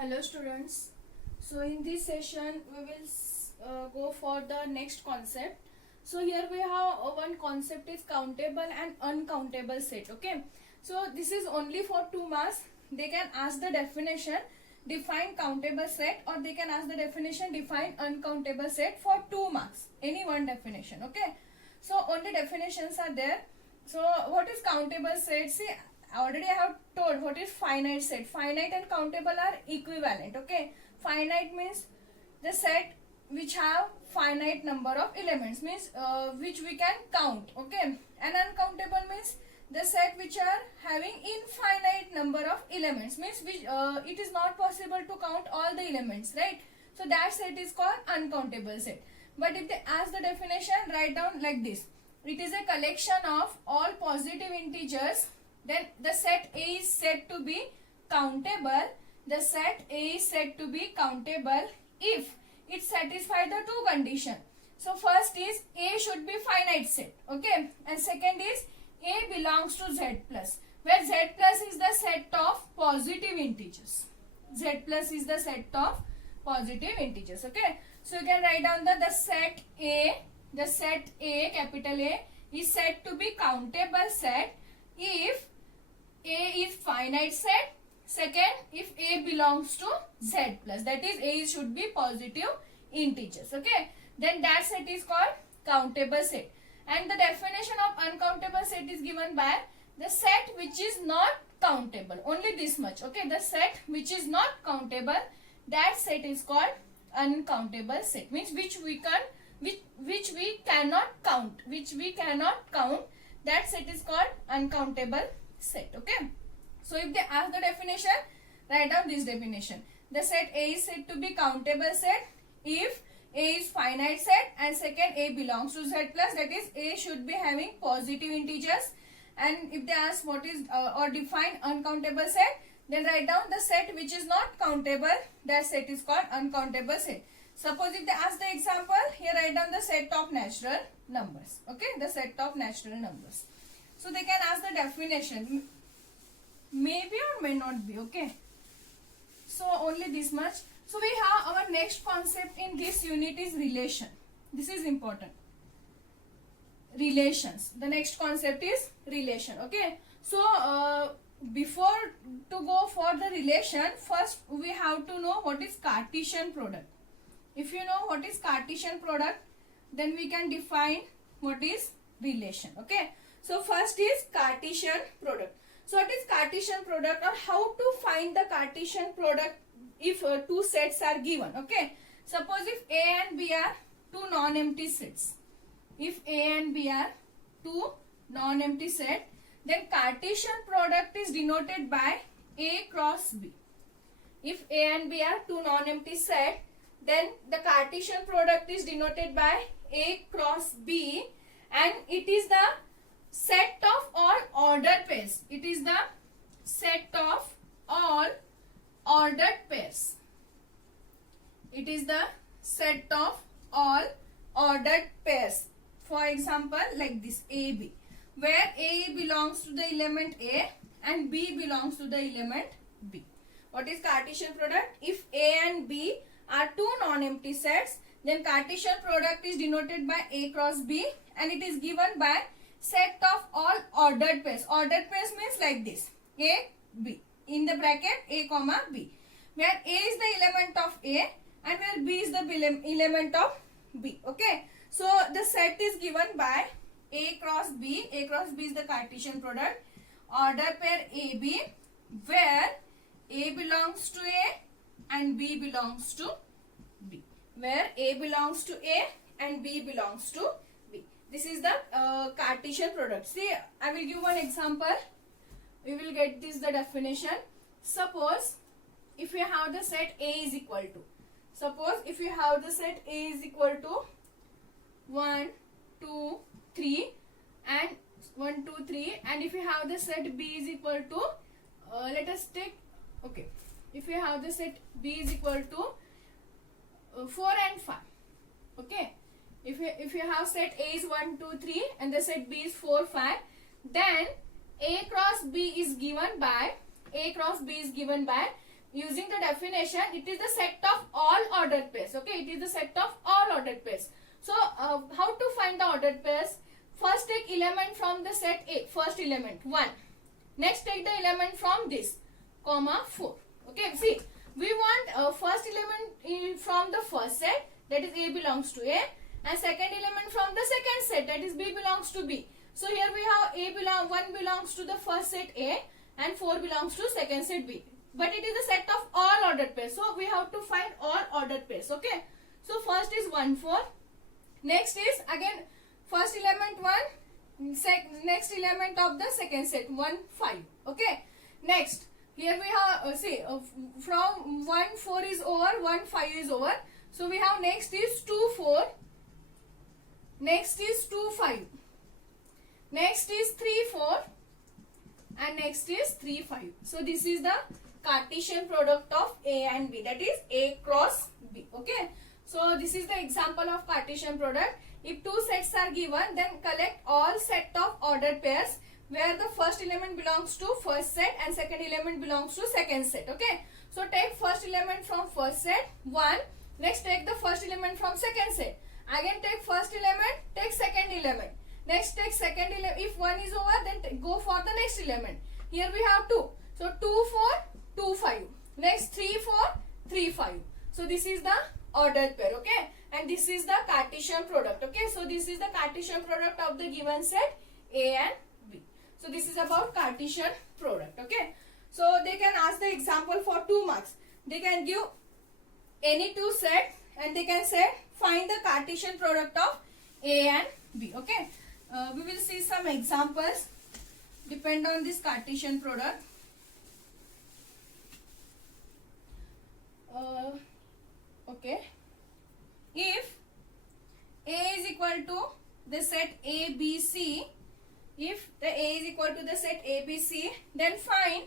Hello students. So in this session we will go for the next concept. So here we have one concept is countable and uncountable set. Okay. So this is only for 2 marks. They can ask the definition define countable set, or they can ask the definition define uncountable set for 2 marks. Any one definition. Okay. So only definitions are there. So what is countable set? See, already I have told what is finite set. Finite and countable are equivalent. Okay. Finite means the set which have finite number of elements, means which we can count. Okay. And uncountable means the set which are having infinite number of elements, means which it is not possible to count all the elements, right? So that set is called uncountable set. But if they ask the definition, write down like this: it is a collection of all positive integers. Then the set A is said to be countable. The set A is said to be countable if it satisfies the two conditions. So first is A should be finite set. Okay. And second is A belongs to Z plus, where Z plus is the set of positive integers. Z plus is the set of positive integers. Okay. So you can write down that the set A, capital A, is said to be countable set if A is finite set. Second, if A belongs to Z plus, that is A should be positive integers. Okay. Then that set is called countable set. And the definition of uncountable set is given by the set which is not countable. Only this much. Okay. The set which is not countable, that set is called uncountable set. Means which we cannot count. That set is called uncountable set. Okay. So if they ask the definition, write down this definition. The set A is said to be countable set if A is finite set, and second, A belongs to Z plus, that is A should be having positive integers. And if they ask what is or define uncountable set, then write down the set which is not countable, that set is called uncountable set. Suppose if they ask the example, here write down the set of natural numbers. Okay, the set of natural numbers. So they can ask the definition. Maybe or may not be. Okay. So only this much. So we have our next concept in this unit is relation. This is important. Relations. The next concept is relation. Okay. So before to go for the relation, first we have to know what is Cartesian product. If you know what is Cartesian product, then we can define what is relation. Okay. So first is Cartesian product. So what is Cartesian product, or how to find the Cartesian product if two sets are given? Okay. Suppose if A and B are two non-empty sets. If A and B are two non-empty sets, then Cartesian product is denoted by A cross B. If A and B are two non-empty sets, then the Cartesian product is denoted by A cross B, and it is the set of all ordered pairs. It is the set of all ordered pairs. It is the set of all ordered pairs. For example, like this AB, where A belongs to the element A and B belongs to the element B. What is Cartesian product? If A and B are two non-empty sets, then Cartesian product is denoted by A cross B, and it is given by set of all ordered pairs. Ordered pairs means like this: A, B, in the bracket A comma B, where A is the element of A and where B is the element of B. Okay. So the set is given by A cross B. A cross B is the Cartesian product. Order pair AB, where A belongs to A and B belongs to B. Where A belongs to A and B belongs to B. This is the Cartesian product. See, I will give one example. We will get this the definition. Suppose if you have the set A is equal to. Suppose if you have the set A is equal to 1, 2, 3 and 1, 2, 3, and if you have the set B is equal to let us take, okay, if you have the set B is equal to 4 and 5. Okay. If you have set A is 1, 2, 3 and the set B is 4, 5, then A cross B is given by using the definition, it is the set of all ordered pairs. Okay, it is the set of all ordered pairs. So how to find the ordered pairs? First take element from the set A, first element 1. Next take the element from this, comma 4. Okay, see, we want first element from the first set, that is A belongs to A, and second element from the second set, that is B belongs to B. So here we have 1 belongs to the first set A and 4 belongs to second set B. But it is a set of all ordered pairs. So we have to find all ordered pairs. Okay. So first is 1, 4. Next is again first element 1. Next element of the second set 1, 5. Okay. Next here we have from 1, 4 is over, 1, 5 is over. So we have next is 2, 4. Next is 2, 5. Next is 3, 4. And next is 3, 5. So this is the Cartesian product of A and B, that is A cross B. Okay. So this is the example of Cartesian product. If two sets are given, then collect all set of ordered pairs where the first element belongs to first set and second element belongs to second set. Okay. So take first element from first set 1. Next take the first element from second set. Again take first element, take second element. Next take second element. If 1 is over, then go for the next element. Here we have 2. So 2, 4, 2, 5. Next 3, 4, 3, 5. So this is the ordered pair. Okay. And this is the Cartesian product. Okay. So this is the Cartesian product of the given set A and B. So this is about Cartesian product. Okay. So they can ask the example for 2 marks. They can give any two sets and they can say find the Cartesian product of A and B. Okay. We will see some examples depend on this Cartesian product. Okay. If A is equal to the set A, B, C, if the A is equal to the set A, B, C, then find,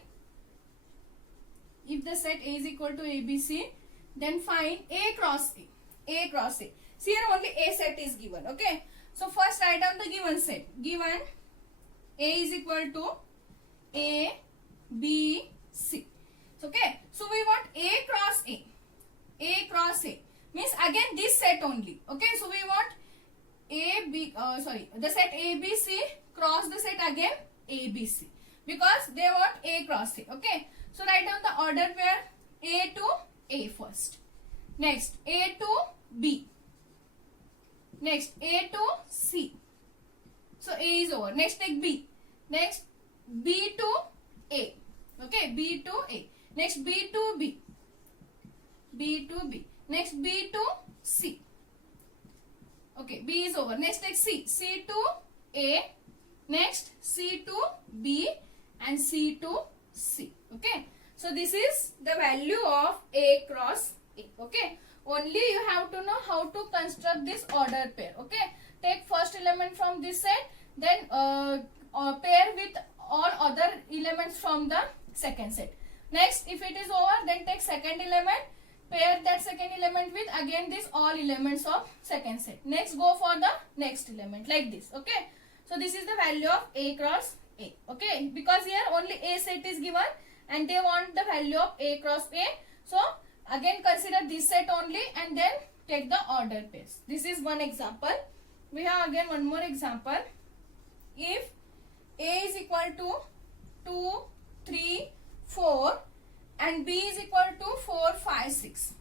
if the set A is equal to A, B, C, then find A cross A. A cross A. See here only A set is given. Okay. So first write down the given set. Given A is equal to A, B, C. Okay. So we want A cross A. A cross A means again this set only. Okay. So we want the set A, B, C cross the set again A, B, C because they want A cross A. Okay. So write down the order pair A to A first. Next A to B. Next A to C. So A is over. Next take B. Next B to A. Okay. B to A. Next B to B. B to B. Next B to C. Okay. B is over. Next take C. C to A. Next C to B and C to C. Okay. So this is the value of A cross A. Okay. Only you have to know how to construct this ordered pair. Okay. Take first element from this set, then pair with all other elements from the second set. Next, if it is over, then take second element, pair that second element with again this all elements of second set. Next, go for the next element like this. Okay. So this is the value of A cross A. Okay. Because here only A set is given and they want the value of A cross A. So again consider this set only and then take the ordered pairs. This is one example. We have again one more example. If A is equal to 2, 3, 4 and B is equal to 4, 5, 6.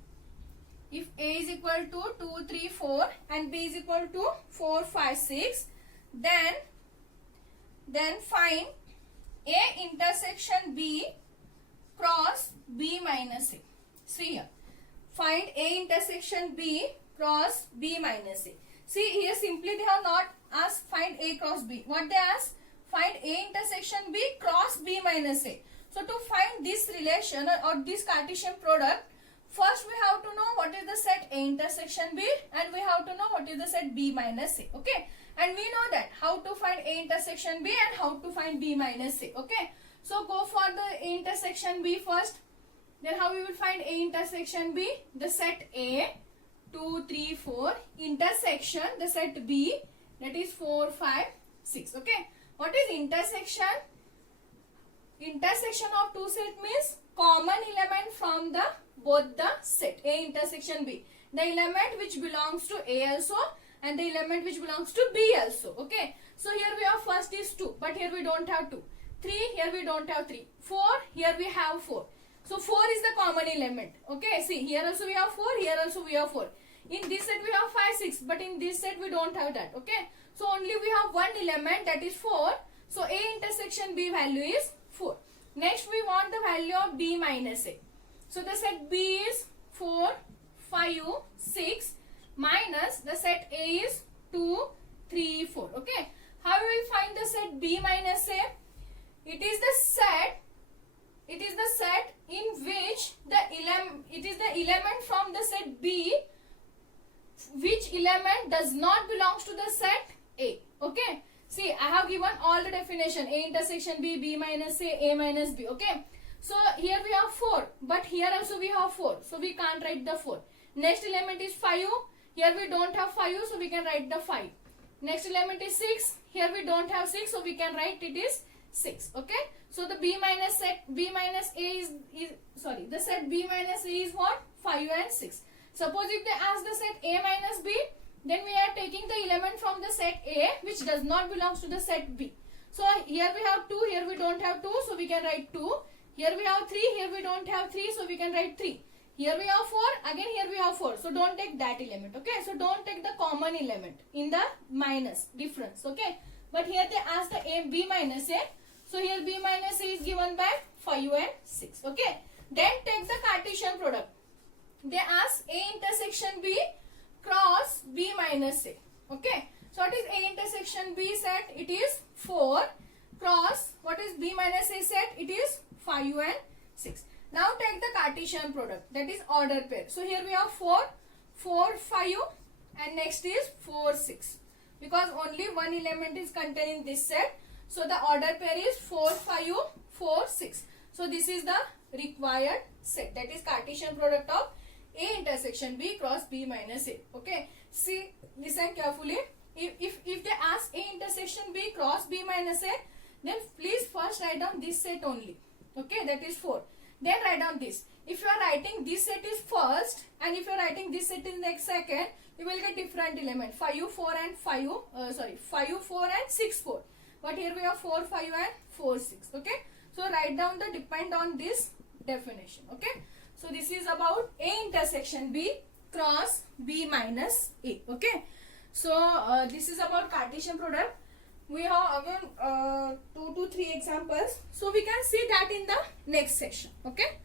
If A is equal to 2, 3, 4 and B is equal to 4, 5, 6, then find A intersection B cross B minus A. See here. Find A intersection B cross B minus A. See here simply they have not asked find A cross B. What they asked? Find A intersection B cross B minus A. So to find this relation or this Cartesian product, first we have to know what is the set A intersection B and we have to know what is the set B minus A. Okay. And we know that how to find A intersection B and how to find B minus A. Okay. So go for the A intersection B first. Then how we will find A intersection B? The set A, 2, 3, 4, intersection, the set B, that is 4, 5, 6. Okay. What is intersection? Intersection of two sets means common element from the both the set A intersection B. The element which belongs to A also and the element which belongs to B also. Okay. So here we have first is 2, but here we don't have 2. 3, here we don't have 3. 4, here we have 4. So 4 is the common element. Okay. See, here also we have 4, here also we have 4. In this set we have 5, 6, but in this set we don't have that. Okay. So only we have one element, that is 4. So A intersection B value is 4. Next we want the value of B minus A. So the set B is 4, 5, 6 minus the set A is 2, 3, 4. Okay. How we will find the set B minus A? It is the set in which it is the element from the set B which element does not belongs to the set A. Okay. See, I have given all the definition. A intersection B, B minus A minus B. Okay. So here we have 4, but here also we have 4. So we can't write the 4. Next element is 5. Here we don't have 5, so we can write the 5. Next element is 6. Here we don't have 6, so we can write it is 6. Okay. So the B minus A is the set B minus A is what? 5 and 6. Suppose if they ask the set A minus B, then we are taking the element from the set A which does not belongs to the set B. So here we have 2, here we don't have 2, so we can write 2. Here we have 3, here we don't have 3, so we can write 3. Here we have 4, again here we have 4. So don't take that element. Okay. So don't take the common element in the minus difference. Okay. But here they ask the B minus A. So here B minus A is given by 5 and 6. Okay. Then take the Cartesian product. They ask A intersection B cross B minus A. Okay. So what is A intersection B set? It is 4 cross what is B minus A set? It is 5 and 6. Now take the Cartesian product, that is order pair. So here we have 4, 4, 5 and next is 4, 6. Because only one element is contained in this set. So the order pair is 4, 5, 4, 6. So this is the required set, that is Cartesian product of A intersection B cross B minus A. Okay. See, listen carefully. If they ask A intersection B cross B minus A, then please first write down this set only. Okay, that is 4. Then write down this. If you are writing this set is first and if you are writing this set is next second, you will get different element. 5, 4 and 5, 5, 4 and 6, 4. But here we have 4, 5 and 4, 6. Okay. So write down the depend on this definition. Okay. So this is about A intersection B cross B minus A. Okay. So this is about Cartesian product. We have again 2 to 3 examples. So we can see that in the next session. Okay.